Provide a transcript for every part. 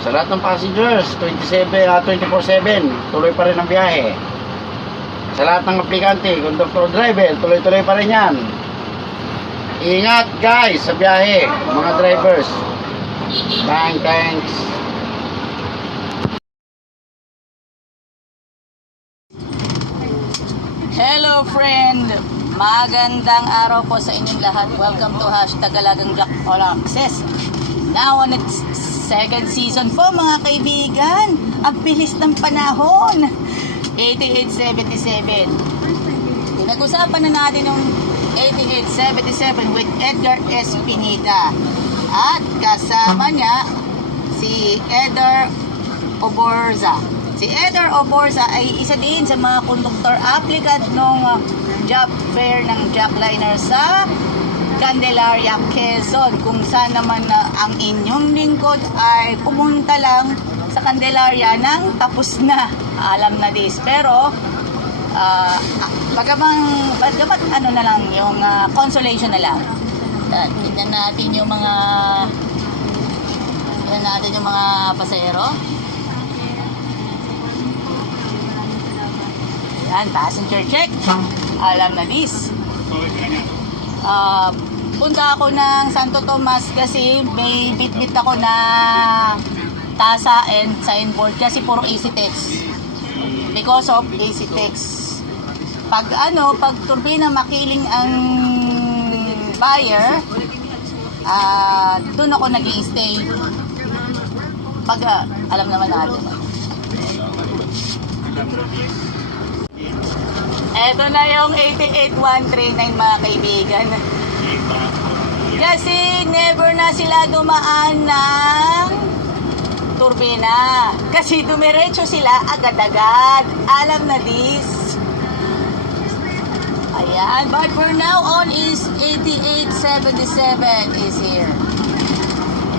Sa lahat ng passengers, 24/7, tuloy pa rin ang biyahe. Sa lahat ng aplikante, conductor, driver, tuloy-tuloy pa rin yan. Ingat guys sa biyahe, mga drivers. Thanks. Hello friend! Magandang araw po sa inyong lahat. Welcome to #Dalagang Jack All Access. Now on its second season po mga kaibigan. Ang bilis ng panahon. 8877. Pinag-usapan na natin yung 8877 with Edgar S. Pineda. At kasama niya si Eder Oborza. Si Eder Oborza ay isa din sa mga conductor applicant ng job fair ng Jackliner sa Candelaria, Quezon. Kung saan naman ang inyong lingkod ay pumunta lang sa Candelaria nang tapos na. Alam na this. Pero, bagamat ano na lang, yung consolation na lang. Tingnan natin yung mga pasahero. Yan, passenger check. Alam na this. Punta ako ng Santo Tomas kasi may bit-bit ako na tasa and signboard kasi puro easy text. Because of easy text. Pag turbina makiling ang buyer, doon ako nag-i-stay. Pag alam naman natin. Eto na yung 88139 mga kaibigan. Kasi never na sila dumaan ng turbina. Kasi dumiretso sila agad-agad. Alam na this. Ayan. But for now on is 8877 is here.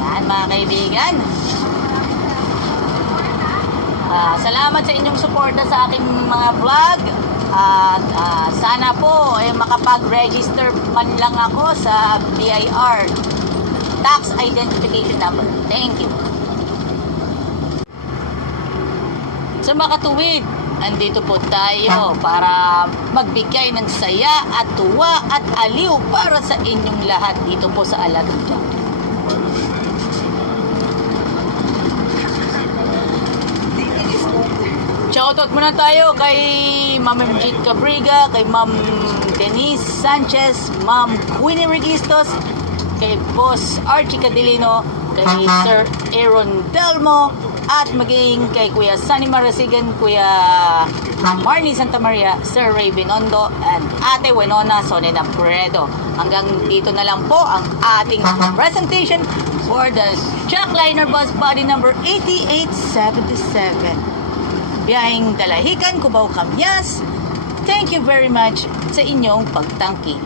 Ayan mga kaibigan. Salamat sa inyong suporta sa aking mga vlog. At sana po ay makapag-register man lang ako sa BIR Tax Identification Number. Thank you. Sa makatuwid, andito po tayo para magbigay ng saya at tuwa at aliw para sa inyong lahat dito po sa Alagang Jack. Shoutout muna tayo kay Ma'am Mjit Cabriga, kay Ma'am Denise Sanchez, Ma'am Winnie Registos, kay Boss Archie Cadilino, kay Sir Aaron Delmo, at maging kay Kuya Sunny Marasigan, Kuya Marnie Santa Maria, Sir Ray Binondo, and Ate Winona Soneda Puredo. Hanggang dito na lang po ang ating presentation for the Jackliner bus body number 8877. Biyaheng Dalahican, Cubao, Kamyas. Thank you very much sa inyong pagtangki.